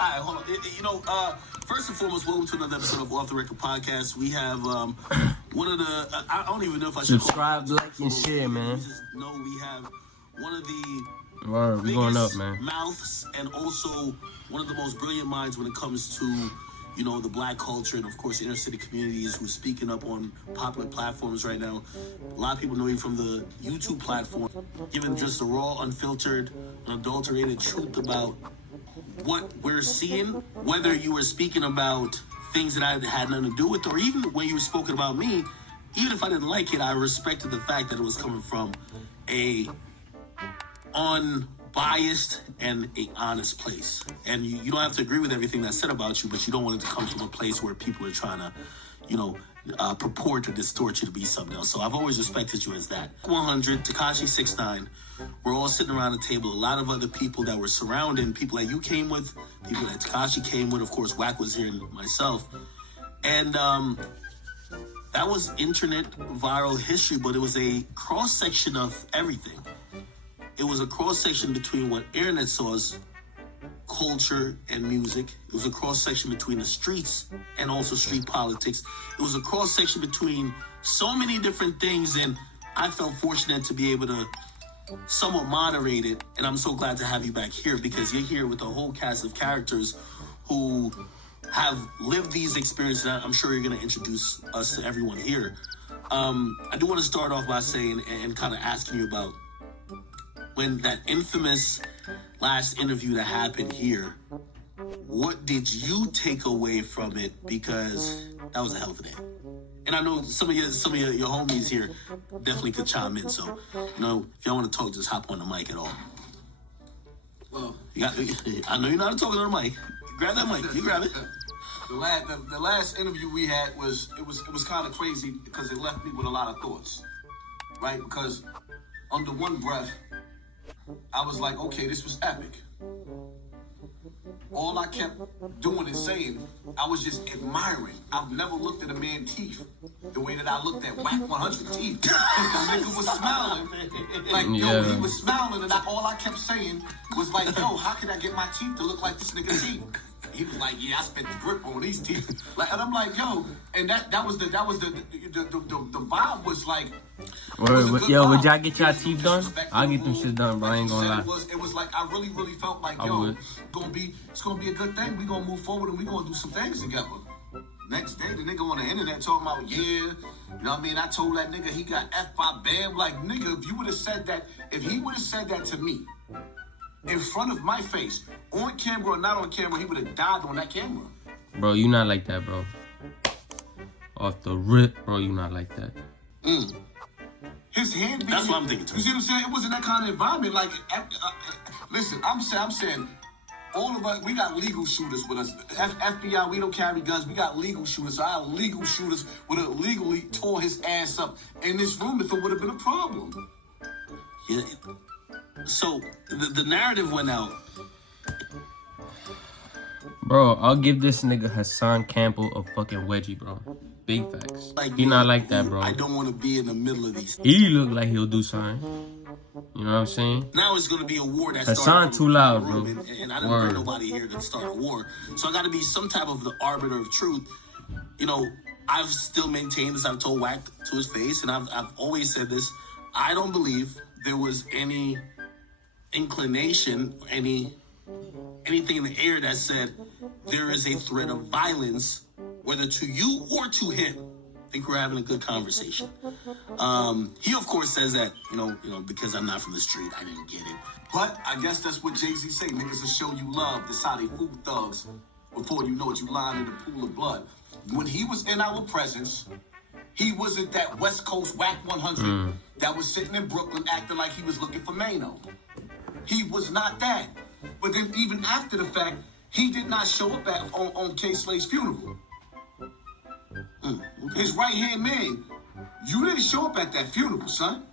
All right, hold on. First and foremost, welcome to another episode of Off the Record Podcast. We have one of the, I don't even know if I should subscribe, like, and share, man. We just know we have one of the we going up, man. mouths and also one of the most brilliant minds when it comes to, the black culture and, of course, inner city communities who's speaking up on popular platforms right now. A lot of people know you from the YouTube platform, giving just the raw, unfiltered, unadulterated truth about what we're seeing, whether you were speaking about things that I had nothing to do with, or even when you were speaking about me, even if I didn't like it, I respected the fact that it was coming from a unbiased and a honest place. And you don't have to agree with everything that's said about you, but you don't want it to come from a place where people are trying to, purport or distort you to be something else. So I've always respected you as that. 100, Tekashi 6ix9ine, we're all sitting around the table. A lot of other people that were surrounding, people that you came with, people that Tekashi came with, of course, Wack was here and myself. And that was internet viral history, but it was a cross-section of everything. It was a cross-section between what internet saw as culture and music. It was a cross-section between the streets and also street politics. It was a cross-section between so many different things, and I felt fortunate to be able to somewhat moderate it, and I'm so glad to have you back here because you're here with a whole cast of characters who have lived these experiences. I'm sure you're going to introduce us to everyone here. I do want to start off by saying and kind of asking you about when that infamous last interview that happened here, what did you take away from it? Because that was a hell of a day. And I know some of your homies here definitely could chime in. So, if y'all want to talk, just hop on the mic at all. Well, I know you're not talking on the mic. Grab that mic. You grab it. The last interview we had was kind of crazy because it left me with a lot of thoughts, right? Because under one breath, I was like, okay, this was epic. All I kept doing and saying, I was just admiring. I've never looked at a man's teeth the way that I looked at Wack 100 teeth. Because the nigga was smiling. He was smiling, and all I kept saying was like, yo, how can I get my teeth to look like this nigga's teeth? He was like, yeah, I spent the grip on these teeth. And I'm like, yo, and that was the vibe was like. Would y'all get y'all teeth done? I'll get them shit done, bro. I ain't gonna lie. It was like I really felt like, yo, it's gonna be a good thing. We gonna move forward and we gonna do some things together. Next day, the nigga on the internet talking about, I told that nigga he got F by Bam. Like, nigga, if he would have said that to me, in front of my face, on camera or not on camera, he would have died on that camera. Bro, you not like that, bro. Off the rip, bro, you not like that. His hand being... That's what I'm thinking too. You see what I'm saying? It wasn't that kind of environment. Like, listen, I'm saying, all of us, we got legal shooters with us. FBI, we don't carry guns. We got legal shooters. So our legal shooters would have legally tore his ass up in this room if it would have been a problem. Yeah. So, the narrative went out. Bro, I'll give this nigga Hassan Campbell a fucking wedgie, bro. Big facts. He not like that, bro. I don't want to be in the middle of these. He look like he'll do something. You know what I'm saying? Now it's going to be a war that's Hassan too loud, bro. And I didn't bring nobody here to start a war. So I got to be some type of the arbiter of truth. I've still maintained this. I've told Wack to his face, and I've always said this. I don't believe there was any inclination, anything in the air that said there is a threat of violence, whether to you or to him. I think we're having a good conversation. He, of course, says that, because I'm not from the street, I didn't get it. But I guess that's what Jay-Z say. Niggas will show you love. That's how they fool thugs. Before you know it, you lying in the pool of blood. When he was in our presence, he wasn't that West Coast Wack 100 that was sitting in Brooklyn acting like he was looking for Mano. He was not that. But then even after the fact, he did not show up on K. Slade's funeral. His right-hand man, you didn't show up at that funeral, son.